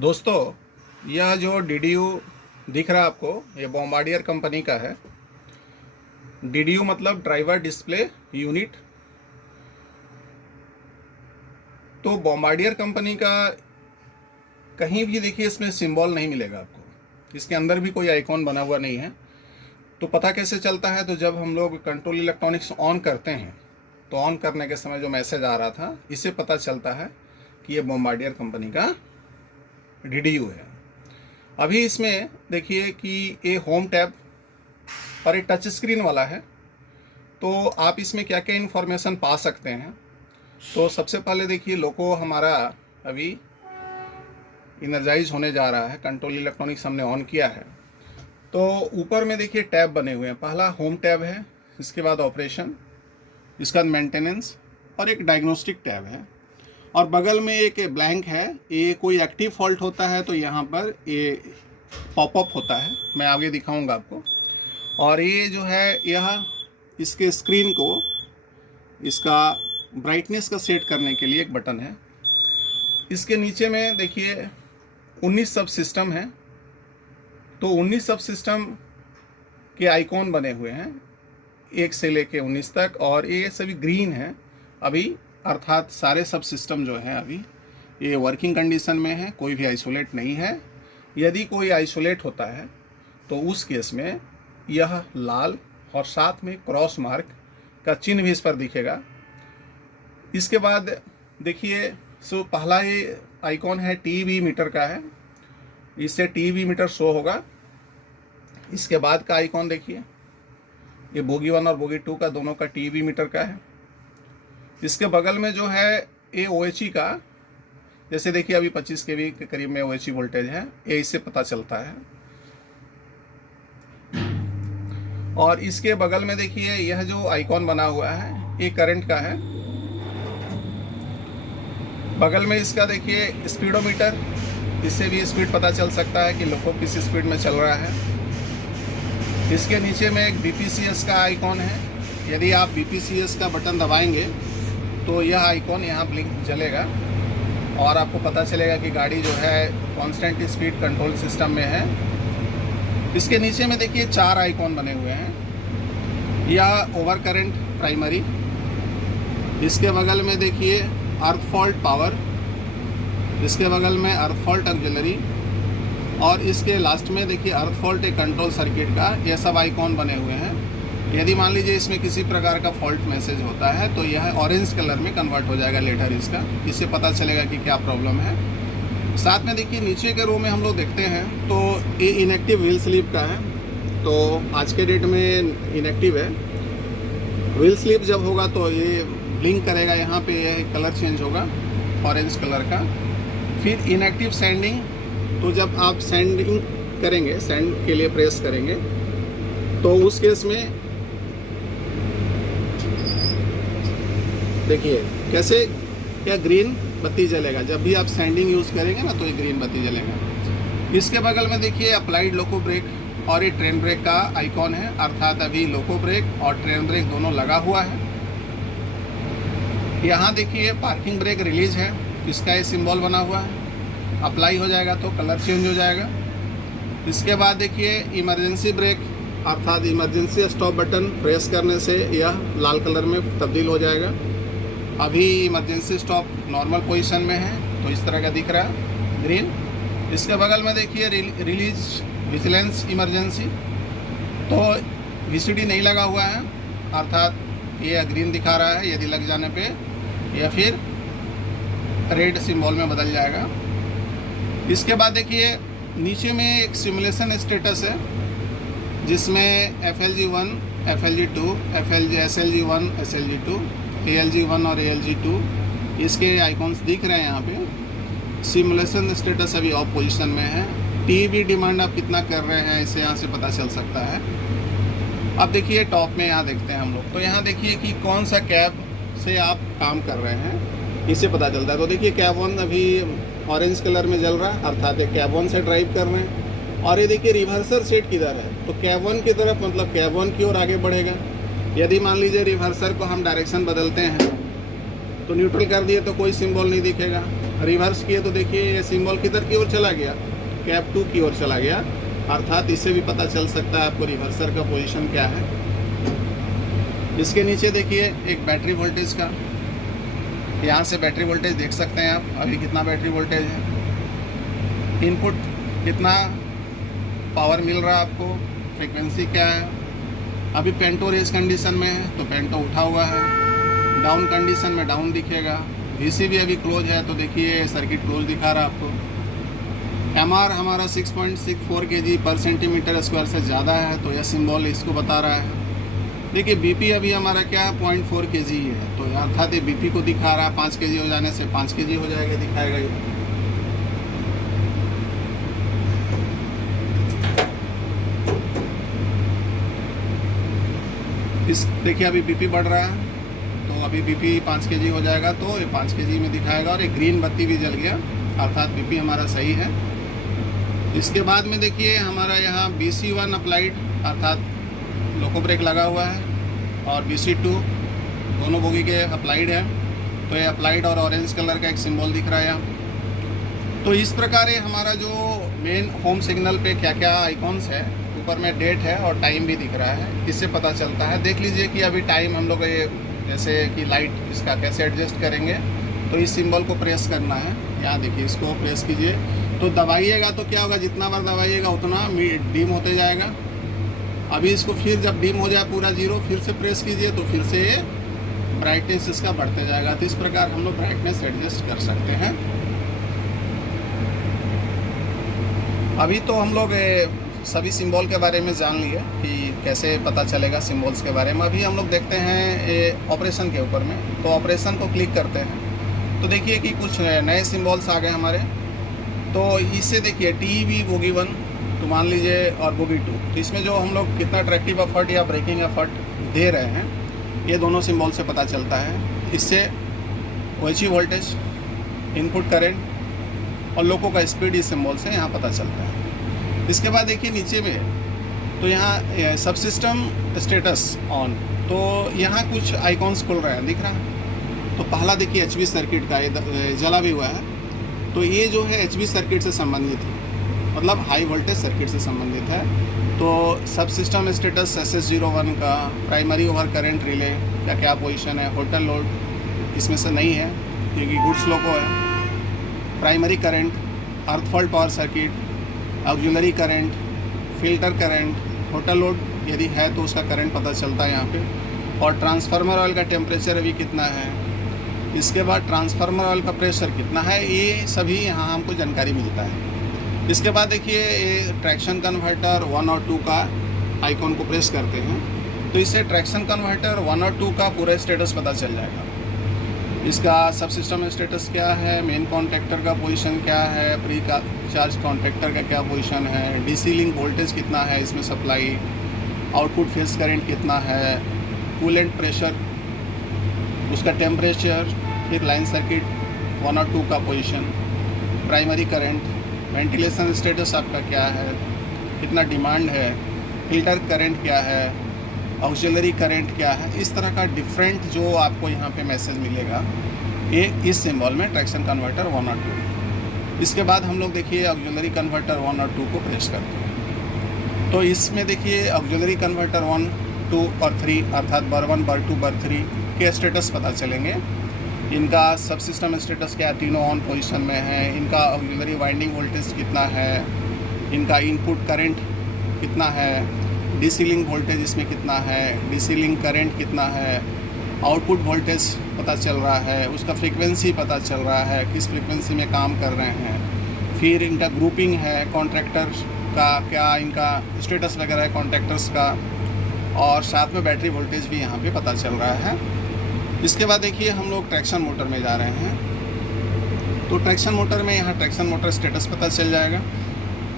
दोस्तों, यह जो DDU दिख रहा है आपको, ये बॉम्बार्डियर कंपनी का है। DDU मतलब ड्राइवर डिस्प्ले यूनिट। तो बॉम्बार्डियर कंपनी का कहीं भी देखिए इसमें सिंबल नहीं मिलेगा आपको, इसके अंदर भी कोई आइकॉन बना हुआ नहीं है। तो पता कैसे चलता है? तो जब हम लोग कंट्रोल इलेक्ट्रॉनिक्स ऑन करते हैं तो ऑन करने के समय जो मैसेज आ रहा था, इससे पता चलता है कि ये बॉम्बार्डियर कंपनी का DDU है। अभी इसमें देखिए कि ये होम टैब और ये टच स्क्रीन वाला है। तो आप इसमें क्या क्या इन्फॉर्मेशन पा सकते हैं। तो सबसे पहले देखिए लोगो हमारा अभी इनर्जाइज होने जा रहा है। कंट्रोल इलेक्ट्रॉनिक्स हमने ऑन किया है। तो ऊपर में देखिए टैब बने हुए हैं। पहला होम टैब है, इसके बाद ऑपरेशन, इसके बाद मेंटेनेंस और एक डायग्नोस्टिक टैब है। और बगल में एक ब्लैंक है। ये कोई एक्टिव फॉल्ट होता है तो यहाँ पर ये पॉपअप होता है, मैं आगे दिखाऊंगा आपको। और ये जो है यह इसके स्क्रीन को, इसका ब्राइटनेस का सेट करने के लिए एक बटन है। इसके नीचे में देखिए 19 सब सिस्टम है। तो 19 सब सिस्टम के आइकॉन बने हुए हैं, 1 से लेके 19 तक। और ये सभी ग्रीन है अभी, अर्थात सारे सब सिस्टम जो हैं अभी ये वर्किंग कंडीशन में है, कोई भी आइसोलेट नहीं है। यदि कोई आइसोलेट होता है तो उस केस में यह लाल और साथ में क्रॉस मार्क का चिन्ह भी इस पर दिखेगा। इसके बाद देखिए पहला ये आइकॉन है TB मीटर का है, इससे TB मीटर शो होगा। इसके बाद का आइकॉन देखिए, ये बोगी 1 और बोगी 2 का दोनों का TB मीटर का है। इसके बगल में जो है ये OHE का, जैसे देखिए अभी 25 kV के करीब में OHE वोल्टेज है, ये इससे पता चलता है। और इसके बगल में देखिए यह जो आइकॉन बना हुआ है ये करंट का है। बगल में इसका देखिए स्पीडोमीटर, इससे भी स्पीड पता चल सकता है कि लोको किस स्पीड में चल रहा है। इसके नीचे में एक BPCS का आइकॉन है। यदि आप BPCS का बटन दबाएंगे तो यह आइकॉन यहाँ ब्लिंक जलेगा और आपको पता चलेगा कि गाड़ी जो है कांस्टेंट स्पीड कंट्रोल सिस्टम में है। इसके नीचे में देखिए 4 आइकॉन बने हुए हैं। यह ओवर करंट प्राइमरी, इसके बगल में देखिए अर्थ फॉल्ट पावर, इसके बगल में अर्थ फॉल्ट ऑक्सिलरी, और इसके लास्ट में देखिए अर्थ फॉल्ट एक कंट्रोल सर्किट का। ये सब आइकॉन बने हुए हैं। यदि मान लीजिए इसमें किसी प्रकार का फॉल्ट मैसेज होता है तो यह ऑरेंज कलर में कन्वर्ट हो जाएगा लेटर इसका, इससे पता चलेगा कि क्या प्रॉब्लम है। साथ में देखिए नीचे के रो में हम लोग देखते हैं तो ये इनएक्टिव व्हील स्लिप का है। तो आज के डेट में इनएक्टिव है। व्हील स्लिप जब होगा तो ये ब्लिंक करेगा, यहाँ पे यह कलर चेंज होगा ऑरेंज कलर का। फिर इनएक्टिव सेंडिंग, तो जब आप सेंडिंग करेंगे, सेंड के लिए प्रेस करेंगे तो उस केस में देखिए कैसे क्या ग्रीन बत्ती जलेगा। जब भी आप सेंडिंग यूज़ करेंगे ना तो ये ग्रीन बत्ती जलेगा। इसके बगल में देखिए अप्लाइड लोको ब्रेक और ये ट्रेन ब्रेक का आइकॉन है, अर्थात अभी लोको ब्रेक और ट्रेन ब्रेक दोनों लगा हुआ है। यहाँ देखिए पार्किंग ब्रेक रिलीज है, इसका ये सिंबल बना हुआ है। अप्लाई हो जाएगा तो कलर चेंज हो जाएगा। इसके बाद देखिए इमरजेंसी ब्रेक, अर्थात इमरजेंसी स्टॉप बटन प्रेस करने से यह लाल कलर में तब्दील हो जाएगा। अभी इमरजेंसी स्टॉप नॉर्मल पोजीशन में है तो इस तरह का दिख रहा है ग्रीन। इसके बगल में देखिए रिलीज विजिलेंस इमरजेंसी, तो VCD नहीं लगा हुआ है, अर्थात ये ग्रीन दिखा रहा है। यदि लग जाने पे या फिर रेड सिंबल में बदल जाएगा। इसके बाद देखिए नीचे में एक सिमुलेशन स्टेटस है जिसमें FLG1, FLG2, SLG1, SLG2, ALG1 और ALG2 इसके आइकॉन्स दिख रहे हैं यहाँ पे। सिमुलेशन स्टेटस अभी ऑफ पोजीशन में है। TB डिमांड आप कितना कर रहे हैं इसे यहाँ से पता चल सकता है। अब देखिए टॉप में यहाँ देखते हैं हम लोग, तो यहाँ देखिए कि कौन सा कैब से आप काम कर रहे हैं, इससे पता चलता है। तो देखिए कैब 1 अभी ऑरेंज कलर में जल रहा है, अर्थात कैब 1 से ड्राइव कर रहे हैं। और ये देखिए रिवर्सर सेट किधर है, तो कैब 1 की तरफ, मतलब कैब 1 की ओर आगे बढ़ेगा। यदि मान लीजिए रिवर्सर को हम डायरेक्शन बदलते हैं तो न्यूट्रल कर दिए तो कोई सिंबल नहीं दिखेगा। रिवर्स किए तो देखिए ये सिंबल किधर की ओर चला गया, कैप 2 की ओर चला गया, अर्थात इससे भी पता चल सकता है आपको रिवर्सर का पोजीशन क्या है। इसके नीचे देखिए एक बैटरी वोल्टेज का, यहाँ से बैटरी वोल्टेज देख सकते हैं आप, अभी कितना बैटरी वोल्टेज है, इनपुट कितना पावर मिल रहा है आपको, फ्रीक्वेंसी क्या है। अभी पेंटो रेस कंडीशन में है तो पेंटो उठा हुआ है, डाउन कंडीशन में डाउन दिखेगा। वीसी भी अभी क्लोज है तो देखिए सर्किट क्लोज दिखा रहा है आपको। एमआर हमारा 6.64 kg पर सेंटीमीटर स्क्वायर से ज़्यादा है तो यह सिंबल इसको बता रहा है। देखिए बीपी अभी हमारा क्या है 0.4 kg है, तो अर्थात ये बीपी को दिखा रहा है। 5 kg हो जाने से 5 kg हो जाएगा, दिखाएगा ये। इस देखिए अभी बीपी बढ़ रहा है तो अभी बीपी 5 kg हो जाएगा तो ये 5 kg में दिखाएगा, और एक ग्रीन बत्ती भी जल गया, अर्थात बीपी हमारा सही है। इसके बाद में देखिए हमारा यहाँ BC1 अप्लाइड, अर्थात लोको ब्रेक लगा हुआ है, और BC2 दोनों बोगी के अप्लाइड है, तो ये अप्लाइड और ऑरेंज कलर का एक सिंबल दिख रहा है यहाँ। तो इस प्रकार ये हमारा जो मेन होम सिग्नल पे क्या क्या आइकॉन्स है, ऊपर में डेट है और टाइम भी दिख रहा है, इससे पता चलता है। देख लीजिए कि अभी टाइम हम लोग ये जैसे कि लाइट इसका कैसे एडजस्ट करेंगे, तो इस सिंबल को प्रेस करना है। यहाँ देखिए इसको प्रेस कीजिए तो दबाइएगा तो क्या होगा, जितना बार दबाइएगा उतना डिम होते जाएगा। अभी इसको फिर जब डिम हो जाए पूरा 0 फिर से प्रेस कीजिए तो फिर से ब्राइटनेस इसका बढ़ते जाएगा। तो इस प्रकार हम लोग ब्राइटनेस एडजस्ट कर सकते हैं। अभी तो हम लोग सभी सिंबल के बारे में जान लिए कि कैसे पता चलेगा सिंबल्स के बारे में। अभी हम लोग देखते हैं ऑपरेशन के ऊपर में, तो ऑपरेशन को क्लिक करते हैं तो देखिए कि कुछ नए सिंबल्स आ गए हमारे। तो इससे देखिए TB बोगी 1 तो मान लीजिए और बोगी 2, तो इसमें जो हम लोग कितना ट्रैक्टिव एफर्ट या ब्रेकिंग एफर्ट दे रहे हैं ये दोनों सिंबल से पता चलता है। इससे OHV वोल्टेज, इनपुट करंट और लोको का स्पीड इस सिंबल से यहाँ पता चलता है। इसके बाद देखिए नीचे में तो यहाँ सब सिस्टम स्टेटस ऑन, तो यहाँ कुछ आइकॉन्स खुल रहे हैं, दिख रहा है। तो पहला देखिए HV सर्किट का ये जला भी हुआ है, तो ये जो है HV सर्किट से संबंधित है, मतलब हाई वोल्टेज सर्किट से संबंधित है। तो सब सिस्टम स्टेटस SS01 का प्राइमरी ओवर करंट रिले का क्या पोजीशन है, होटल लोड इसमें से नहीं है क्योंकि गुड्स लोको है। प्राइमरी करंट, अर्थ fault power circuit, auxiliary current, filter current, hotel load यदि है तो उसका करंट पता चलता है यहाँ पे, और ट्रांसफार्मर ऑयल का टेम्परेचर अभी कितना है। इसके बाद ट्रांसफार्मर ऑयल का प्रेशर कितना है, ये सभी यहाँ हमको जानकारी मिलता है। इसके बाद देखिए ये ट्रैक्शन कन्वर्टर 1 और 2 का आइकॉन को प्रेस करते हैं तो इससे ट्रैक्शन कन्वर्टर 1 और 2 का पूरा स्टेटस पता चल जाएगा। इसका सब सिस्टम स्टेटस क्या है, मेन कॉन्टैक्टर का पोजीशन क्या है, प्री चार्ज कॉन्टैक्टर का क्या पोजीशन है, DC लिंक वोल्टेज कितना है इसमें सप्लाई, आउटपुट फेस करंट कितना है, कूलेंट प्रेशर, उसका टेम्परेचर, फिर लाइन सर्किट 1 और 2 का position, primary current, ventilation status आपका क्या है, कितना डिमांड है, फिल्टर करंट क्या है, ऑक्सिलरी करंट क्या है। इस तरह का डिफरेंट जो आपको यहाँ पे मैसेज मिलेगा ये इस सिंबल में ट्रैक्शन कन्वर्टर 1 और 2। इसके बाद हम लोग देखिए ऑक्सिलरी कन्वर्टर 1 और 2 को प्रेस करते हैं तो इसमें देखिए ऑक्सिलरी कन्वर्टर 1, 2 और 3 अर्थात बर 1, बर 2, बर 3 के स्टेटस पता चलेंगे। इनका सब सिस्टम स्टेटस क्या, तीनों ऑन पोजीशन में है, इनका ऑक्सिलरी वाइंडिंग वोल्टेज कितना है, इनका इनपुट करंट कितना है, DC लिंक वोल्टेज इसमें कितना है, DC लिंक करंट कितना है, आउटपुट वोल्टेज पता चल रहा है, उसका फ्रीक्वेंसी पता चल रहा है, किस फ्रीक्वेंसी में काम कर रहे हैं। फिर इनका ग्रुपिंग है, कॉन्ट्रैक्टर का क्या इनका स्टेटस वगैरह है कॉन्ट्रैक्टर्स का, और साथ में बैटरी वोल्टेज भी यहाँ पे पता चल रहा है। इसके बाद देखिए हम लोग ट्रैक्शन मोटर में जा रहे हैं तो ट्रैक्शन मोटर में यहाँ ट्रैक्शन मोटर स्टेटस पता चल जाएगा।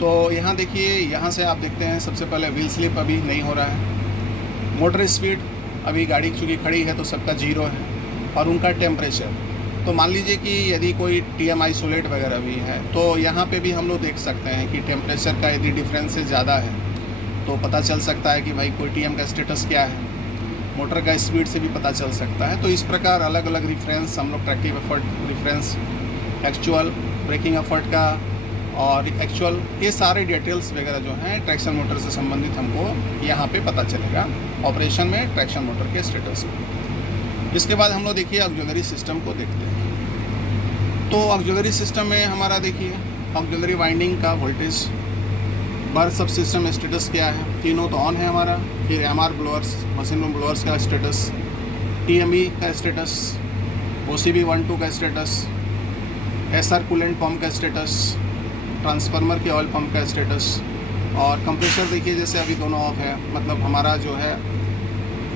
तो यहाँ देखिए, यहाँ से आप देखते हैं सबसे पहले व्हील स्लिप अभी नहीं हो रहा है, मोटर स्पीड अभी गाड़ी चूँकि खड़ी है तो सबका 0 है, और उनका टेम्परेचर। तो मान लीजिए कि यदि कोई TM आइसोलेट वगैरह भी है तो यहाँ पे भी हम लोग देख सकते हैं कि टेम्परेचर का यदि डिफरेंस ज़्यादा है तो पता चल सकता है कि भाई कोई TM का स्टेटस क्या है, मोटर का स्पीड से भी पता चल सकता है। तो इस प्रकार अलग अलग रेफरेंस हम लोग tractive effort reference actual braking effort का और एक्चुअल ये सारे डिटेल्स वगैरह जो हैं ट्रैक्शन मोटर से संबंधित हमको यहाँ पे पता चलेगा ऑपरेशन में ट्रैक्शन मोटर के स्टेटस में। इसके बाद हम लोग देखिए ऑक्सिलरी सिस्टम को देखते हैं। तो ऑक्सिलरी सिस्टम में हमारा देखिए ऑक्सिलरी वाइंडिंग का वोल्टेज, बर्थ सब सिस्टम स्टेटस क्या है, तीनों तो ऑन है हमारा। फिर MR blowers, machine room blowers का स्टेटस, TME का स्टेटस, OCB 1-2 का स्टेटस, SR कूलेंट पंप का स्टेटस, ट्रांसफार्मर के ऑयल पंप का स्टेटस और कंप्रेसर देखिए जैसे अभी दोनों ऑफ है, मतलब हमारा जो है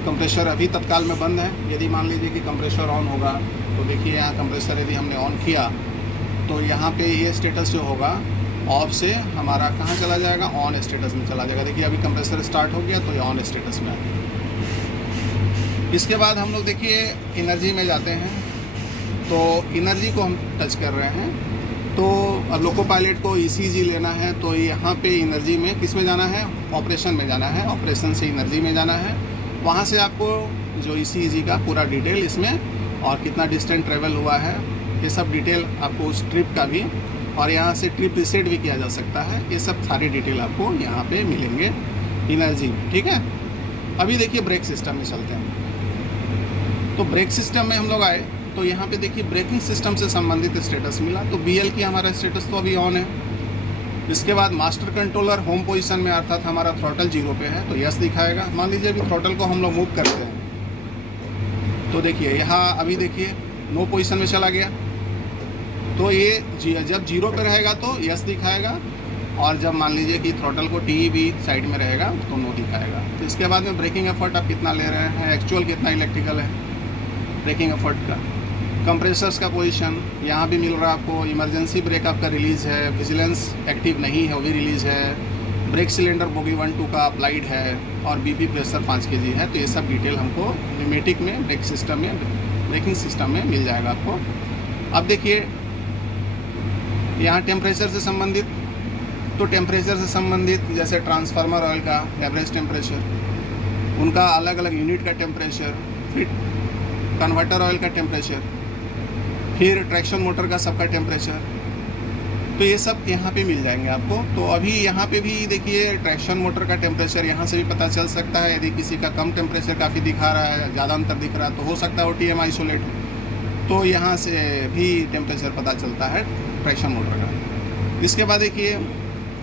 कंप्रेसर अभी तत्काल में बंद है। यदि मान लीजिए कि कंप्रेसर ऑन होगा तो देखिए यहाँ कंप्रेसर यदि हमने ऑन किया तो यहाँ पे ये स्टेटस जो होगा ऑफ से हमारा कहाँ चला जाएगा, ऑन स्टेटस में चला जाएगा। देखिए अभी कंप्रेसर स्टार्ट हो गया तो ये ऑन स्टेटस में आ गया। इसके बाद हम लोग देखिए एनर्जी में जाते हैं। तो एनर्जी को हम टच कर रहे हैं। तो अब लोको पायलट को ECG लेना है तो यहाँ पे एनर्जी में किस में जाना है, ऑपरेशन में जाना है। ऑपरेशन से एनर्जी में जाना है, वहाँ से आपको जो ECG का पूरा डिटेल इसमें और कितना डिस्टेंस ट्रेवल हुआ है ये सब डिटेल आपको उस ट्रिप का भी, और यहाँ से ट्रिप रिसेट भी किया जा सकता है। ये सब सारी डिटेल आपको यहाँ पे मिलेंगे एनर्जी में, ठीक है। अभी देखिए ब्रेक सिस्टम में चलते हैं। तो ब्रेक सिस्टम में हम लोग आए तो यहाँ पे देखिए ब्रेकिंग सिस्टम से संबंधित स्टेटस मिला। तो BL की हमारा स्टेटस तो अभी ऑन है। इसके बाद मास्टर कंट्रोलर होम पोजीशन में अर्थात हमारा थ्रॉटल 0 पे है तो यस दिखाएगा। मान लीजिए अभी थ्रॉटल को हम लोग मूव करते हैं तो देखिए यहाँ अभी देखिए नो पोजीशन में चला गया। तो ये जब 0 पे रहेगा तो यस दिखाएगा और जब मान लीजिए कि थ्रॉटल को TE भी साइड में रहेगा तो नो दिखाएगा। तो इसके बाद में ब्रेकिंग एफर्ट आप कितना ले रहे हैं, एक्चुअल कितना इलेक्ट्रिकल है ब्रेकिंग एफर्ट का, कंप्रेसर्स का पोजीशन यहाँ भी मिल रहा है आपको। इमरजेंसी ब्रेक आपका रिलीज़ है, विजिलेंस एक्टिव नहीं है वो भी रिलीज़ है, ब्रेक सिलेंडर बोगी 1-2 का अप्लाइड है और BP प्रेशर 5 kg है। तो ये सब डिटेल हमको न्यूमेटिक में ब्रेक सिस्टम में ब्रेकिंग सिस्टम में मिल जाएगा आपको। अब देखिए यहाँ टेम्परेचर से संबंधित, तो टेम्परेचर से संबंधित जैसे ट्रांसफार्मर ऑयल का एवरेज टेम्परेचर, उनका अलग अलग यूनिट का टेम्परेचर, फिर कन्वर्टर ऑयल का टेम्परेचर, फिर ट्रैक्शन मोटर का सबका टेम्परेचर, तो ये सब यहाँ पे मिल जाएंगे आपको। तो अभी यहाँ पे भी देखिए ट्रैक्शन मोटर का टेम्परेचर यहाँ से भी पता चल सकता है। यदि किसी का कम टेम्परेचर काफ़ी दिखा रहा है, ज़्यादा अंतर दिख रहा है तो हो सकता है वो TM आइसोलेट हो, तो यहाँ से भी टेम्परेचर पता चलता है ट्रैक्शन मोटर का। इसके बाद देखिए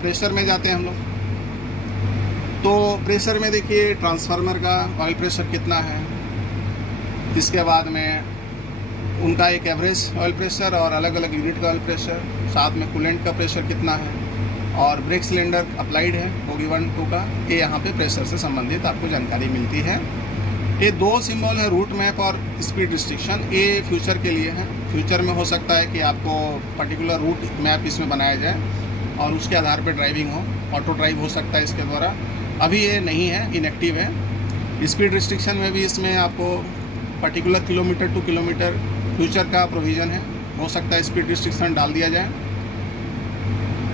प्रेशर में जाते हैं हम लोग। तो प्रेशर में देखिए ट्रांसफार्मर का ऑयल प्रेशर कितना है, इसके बाद में उनका एक एवरेज ऑयल प्रेशर और अलग अलग यूनिट का ऑयल प्रेशर, साथ में कूलेंट का प्रेशर कितना है और ब्रेक सिलेंडर अप्लाइड है बोगी 1-2 का, ये यहाँ पे प्रेशर से संबंधित आपको जानकारी मिलती है। ये 2 सिंबल है रूट मैप और स्पीड रिस्ट्रिक्शन, ये फ्यूचर के लिए है। फ्यूचर में हो सकता है कि आपको पर्टिकुलर रूट मैप इसमें बनाया जाए और उसके आधार पर ड्राइविंग हो, ऑटो ड्राइव हो सकता है इसके द्वारा। अभी ये नहीं है, इनएक्टिव है। स्पीड रिस्ट्रिक्शन में भी इसमें आपको particular kilometre two kilometre future का प्रोविज़न है, हो सकता है स्पीड रिस्ट्रिक्शन डाल दिया जाए।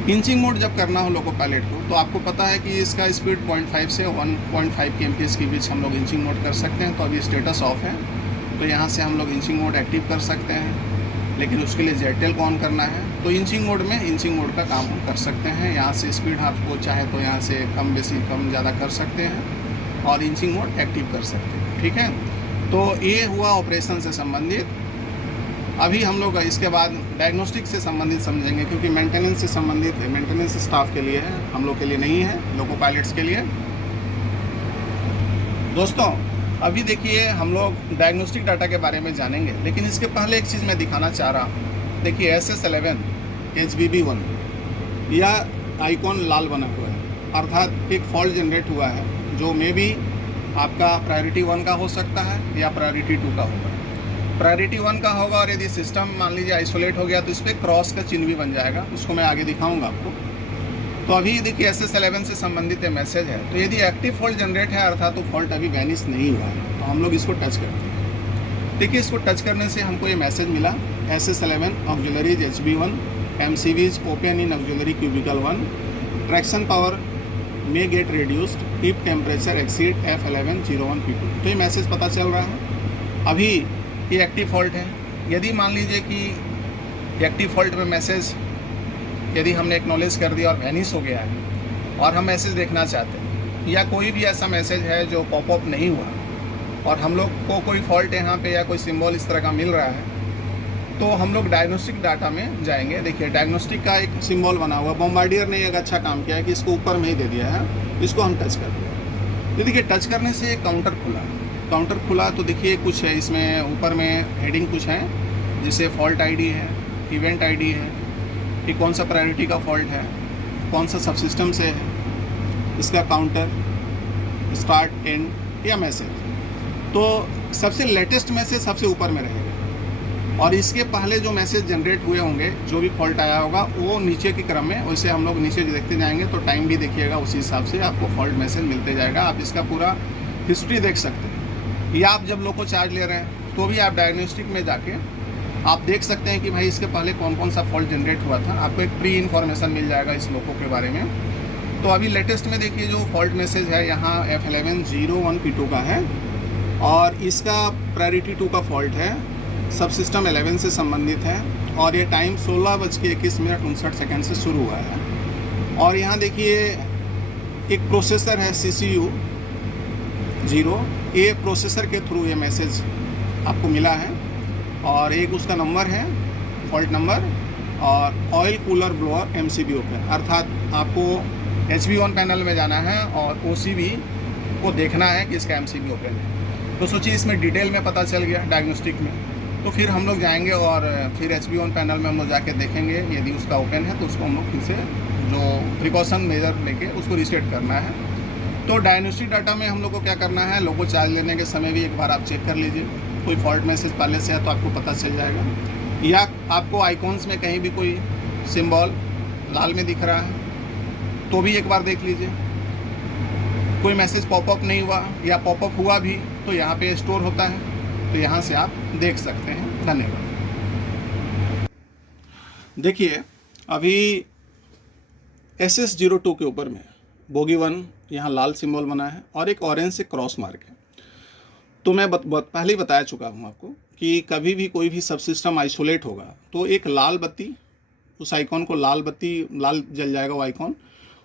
इंचिंग मोड जब करना हो लोको पायलट को तो आपको पता है कि इसका स्पीड 0.5 से 1.5 kmph के बीच हम लोग इंचिंग मोड कर सकते हैं। तो अभी स्टेटस ऑफ है तो यहाँ से हम लोग इंचिंग मोड एक्टिव कर सकते हैं, लेकिन उसके लिए जेटेल को ऑन करना है। तो इंचिंग मोड में इंचिंग मोड का काम हम कर सकते हैं। यहाँ से स्पीड आपको चाहे तो यहाँ से कम बेसी कम ज़्यादा कर सकते हैं और इंचिंग मोड एक्टिव कर सकते हैं, ठीक है। तो ये हुआ ऑपरेशन से संबंधित। अभी हम लोग इसके बाद डायग्नोस्टिक से संबंधित समझेंगे, क्योंकि मेंटेनेंस से संबंधित है, मेंटेनेंस स्टाफ के लिए है, हम लोग के लिए नहीं है, लोको पायलट्स के लिए। दोस्तों अभी देखिए हम लोग डायग्नोस्टिक डाटा के बारे में जानेंगे, लेकिन इसके पहले एक चीज़ मैं दिखाना चाह रहा हूँ। देखिए SS11 HBB1 यह आइकॉन लाल बना हुआ है, अर्थात एक फॉल्ट जनरेट हुआ है जो मे बी आपका प्रायोरिटी 1 का हो सकता है या प्रायोरिटी 2 का होगा। प्रायोरिटी 1 का होगा और यदि सिस्टम मान लीजिए आइसोलेट हो गया तो इस पर क्रॉस का चिन्ह भी बन जाएगा, उसको मैं आगे दिखाऊंगा आपको। तो अभी देखिए SS11 से संबंधित एक मैसेज है। तो यदि एक्टिव फॉल्ट जनरेट है अर्थात तो फॉल्ट अभी वैनिश नहीं हुआ है, तो हम लोग इसको टच करते हैं। देखिए इसको टच करने से हमको ये मैसेज मिला, SS11 auxiliaries HB1 MCVs open in auxiliary cubicle 1, traction power may get reduced if temperature exceed F1101 P2। तो ये मैसेज पता चल रहा है। अभी ये एक्टिव फॉल्ट है। यदि मान लीजिए कि एक्टिव फॉल्ट में मैसेज यदि हमने एक्नॉलेज कर दिया और वैनिश हो गया है और हम मैसेज देखना चाहते हैं, या कोई भी ऐसा मैसेज है जो पॉपअप नहीं हुआ और हम लोग को कोई फॉल्ट यहाँ पे या कोई सिंबल इस तरह का मिल रहा है, तो हम लोग डायग्नोस्टिक डाटा में जाएंगे। देखिए डायग्नोस्टिक का एक सिंबल बना हुआ, बॉम्बार्डियर ने एक अच्छा काम किया है कि इसको ऊपर में ही दे दिया है, इसको हम टच कर दिया। तो देखिए टच करने से एक काउंटर खुला तो देखिए कुछ है इसमें, ऊपर में हेडिंग कुछ है, जैसे फॉल्ट आईडी है, इवेंट आईडी है, कि कौन सा प्रायोरिटी का फॉल्ट है, कौन सा सबसिस्टम से है, इसका काउंटर, स्टार्ट, एंड या मैसेज। तो सबसे लेटेस्ट मैसेज सबसे ऊपर में रहेगा और इसके पहले जो मैसेज जनरेट हुए होंगे, जो भी फॉल्ट आया होगा, वो नीचे के क्रम में, वैसे हम लोग नीचे देखते जाएंगे तो टाइम भी देखिएगा, उसी हिसाब से आपको फॉल्ट मैसेज मिलते जाएगा। आप इसका पूरा हिस्ट्री देख सकते हैं, या आप जब लोको चार्ज ले रहे हैं तो भी आप डायग्नोस्टिक में जाके आप देख सकते हैं कि भाई इसके पहले कौन कौन सा फॉल्ट जनरेट हुआ था। आपको एक प्री इन्फॉर्मेशन मिल जाएगा इस लोको के बारे में। तो अभी लेटेस्ट में देखिए जो फॉल्ट मैसेज है यहाँ F1101P2 का है और इसका प्रायोरिटी 2 का फॉल्ट है, सब सिस्टम 11 से संबंधित है और ये टाइम 16:21 से शुरू हुआ है। और यहाँ देखिए एक प्रोसेसर है CPU 0, ये प्रोसेसर के थ्रू ये मैसेज आपको मिला है और एक उसका नंबर है, फॉल्ट नंबर, और oil cooler blower MCB open, अर्थात आपको HB1 पैनल में जाना है और OCB को देखना है कि इसका MCB ओपन है। तो सोचिए इसमें डिटेल में पता चल गया डायग्नोस्टिक में। तो फिर हम लोग जाएंगे और फिर HB1 पैनल में हम लोग जाके देखेंगे, यदि उसका ओपन है तो उसको हम लोग फिर से जो प्रिकॉशन मेजर लेके उसको रीसेट करना है। तो डायग्नोस्टिक डाटा में हम लोग को क्या करना है, लोगो चार्ज लेने के समय भी एक बार आप चेक कर लीजिए, कोई फॉल्ट मैसेज पहले से है तो आपको पता चल जाएगा, या आपको आइकॉन्स में कहीं भी कोई सिंबल लाल में दिख रहा है तो भी एक बार देख लीजिए। कोई मैसेज पॉपअप नहीं हुआ या पॉपअप हुआ भी तो यहाँ पे स्टोर होता है, तो यहाँ से आप देख सकते हैं। धन्यवाद। देखिए अभी SS02 के ऊपर में बोगी 1 यहाँ लाल सिंबल बना है और एक ऑरेंज से क्रॉस मार्क है। तो मैं पहले ही बता चुका हूँ आपको कि कभी भी कोई भी सब सिस्टम आइसोलेट होगा तो एक लाल बत्ती, उस आइकॉन को लाल जल जाएगा वो आइकॉन,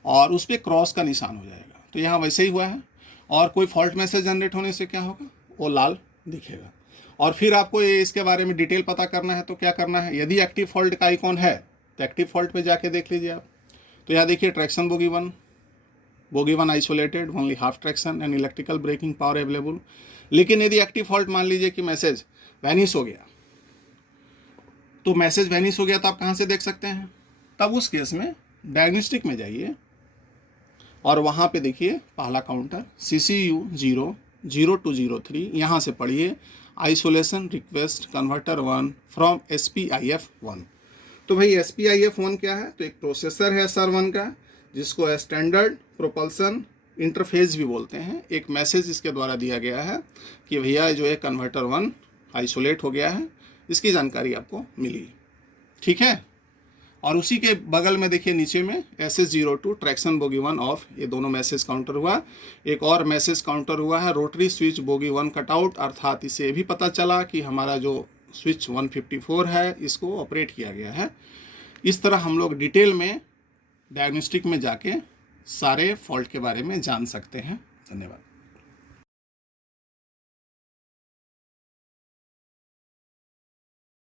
और उस पर क्रॉस का निशान हो जाएगा। तो यहाँ वैसे ही हुआ है। और कोई फॉल्ट मैसेज जनरेट होने से क्या होगा, वो लाल दिखेगा। और फिर आपको ये इसके बारे में डिटेल पता करना है तो क्या करना है, यदि एक्टिव फॉल्ट का आइकॉन है तो एक्टिव फॉल्ट पे जाके देख लीजिए आप। तो यहाँ देखिए traction bogie 1 isolated, only half traction and electrical braking power available. लेकिन यदि एक्टिव फॉल्ट मान लीजिए कि मैसेज वैनिश हो गया, तो मैसेज वैनिश हो गया तो आप कहाँ से देख सकते हैं, तब उस केस में डायग्नोस्टिक में जाइए और वहाँ पे देखिए पहला काउंटर CCU 00203, यहाँ से पढ़िए isolation request converter 1 from SPIF 1। तो भाई SPIF 1 क्या है, तो एक प्रोसेसर है SR1 का, जिसको स्टैंडर्ड प्रोपल्सन इंटरफेस भी बोलते हैं। एक मैसेज इसके द्वारा दिया गया है कि भैया जो है कन्वर्टर 1 आइसोलेट हो गया है, इसकी जानकारी आपको मिली, ठीक है। और उसी के बगल में देखिए नीचे में SS02 ट्रैक्शन बोगी 1 ऑफ, ये दोनों मैसेज काउंटर हुआ। एक और मैसेज काउंटर हुआ है रोटरी स्विच बोगी 1 कटआउट, अर्थात इससे भी पता चला कि हमारा जो स्विच 154 है इसको ऑपरेट किया गया है। इस तरह हम लोग डिटेल में डायग्नोस्टिक में जाके सारे फॉल्ट के बारे में जान सकते हैं। धन्यवाद।